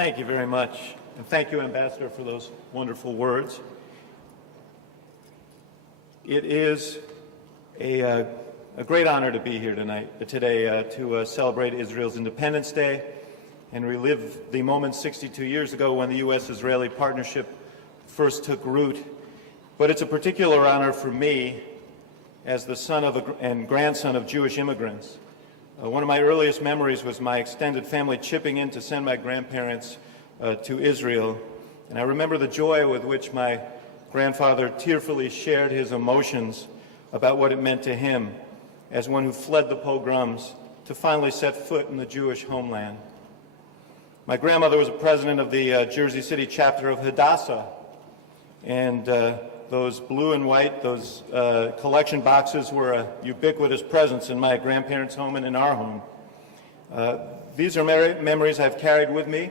Thank you very much. And thank you, Ambassador, for those wonderful words. It is a great honor to be here today to celebrate Israel's Independence Day and relive the moment 62 years ago when the U.S.-Israeli partnership first took root. But it's a particular honor for me as the son of and grandson of Jewish immigrants. One of my earliest memories was my extended family chipping in to send my grandparents to Israel. And I remember the joy with which my grandfather tearfully shared his emotions about what it meant to him as one who fled the pogroms to finally set foot in the Jewish homeland. My grandmother was a president of the Jersey City chapter of Hadassah, and those blue and white, those collection boxes were a ubiquitous presence in my grandparents' home and in our home. These are memories I've carried with me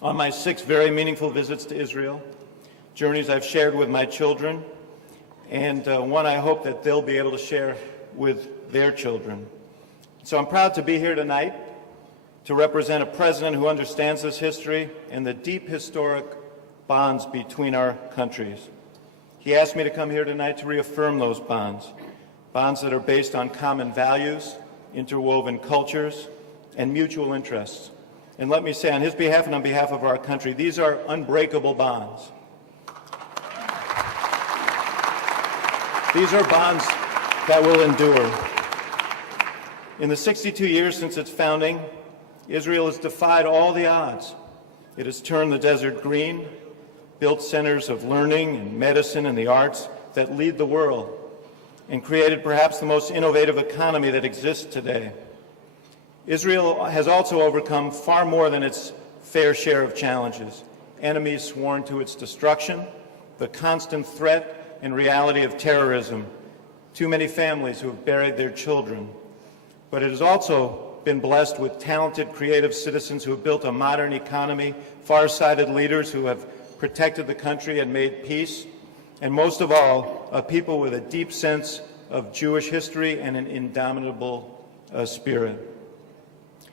on my 6 very meaningful visits to Israel, journeys I've shared with my children, and one I hope that they'll be able to share with their children. So I'm proud to be here tonight to represent a president who understands this history and the deep historic bonds between our countries. He asked me to come here tonight to reaffirm those bonds that are based on common values, interwoven cultures, and mutual interests. And let me say, on his behalf and on behalf of our country, these are unbreakable bonds. These are bonds that will endure. In the 62 years since its founding, Israel has defied all the odds. It has turned the desert green, built centers of learning and medicine and the arts that lead the world, and created perhaps the most innovative economy that exists today. Israel has also overcome far more than its fair share of challenges: enemies sworn to its destruction, the constant threat and reality of terrorism, too many families who have buried their children. But it has also been blessed with talented, creative citizens who have built a modern economy, far-sighted leaders who have protected the country and made peace, and most of all, a people with a deep sense of Jewish history and an indomitable spirit.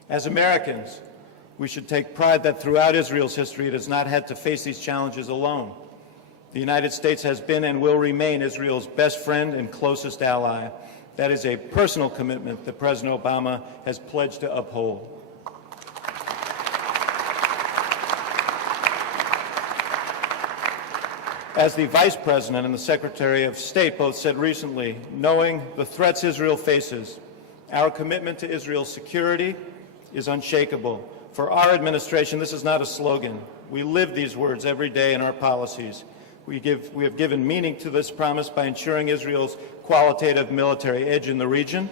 As Americans, we should take pride that throughout Israel's history it has not had to face these challenges alone. The United States has been and will remain Israel's best friend and closest ally. That is a personal commitment that President Obama has pledged to uphold. As the Vice President and the Secretary of State both said recently, knowing the threats Israel faces, our commitment to Israel's security is unshakable. For our administration, this is not a slogan. We live these words every day in our policies. We have given meaning to this promise by ensuring Israel's qualitative military edge in the region,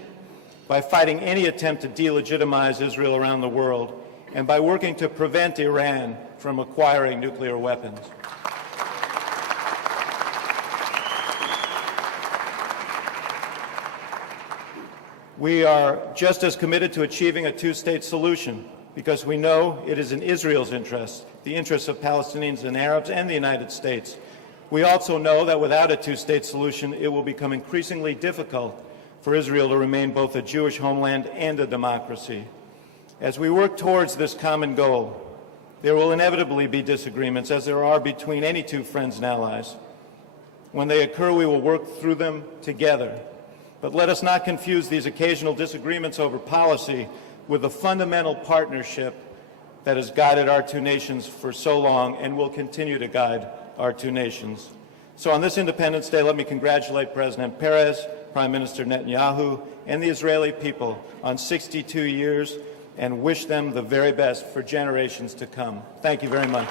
by fighting any attempt to delegitimize Israel around the world, and by working to prevent Iran from acquiring nuclear weapons. We are just as committed to achieving a two-state solution because we know it is in Israel's interest, the interests of Palestinians and Arabs and the United States. We also know that without a two-state solution, it will become increasingly difficult for Israel to remain both a Jewish homeland and a democracy. As we work towards this common goal, there will inevitably be disagreements, as there are between any two friends and allies. When they occur, we will work through them together. But let us not confuse these occasional disagreements over policy with the fundamental partnership that has guided our two nations for so long and will continue to guide our two nations. So on this Independence Day, let me congratulate President Peres, Prime Minister Netanyahu, and the Israeli people on 62 years and wish them the very best for generations to come. Thank you very much.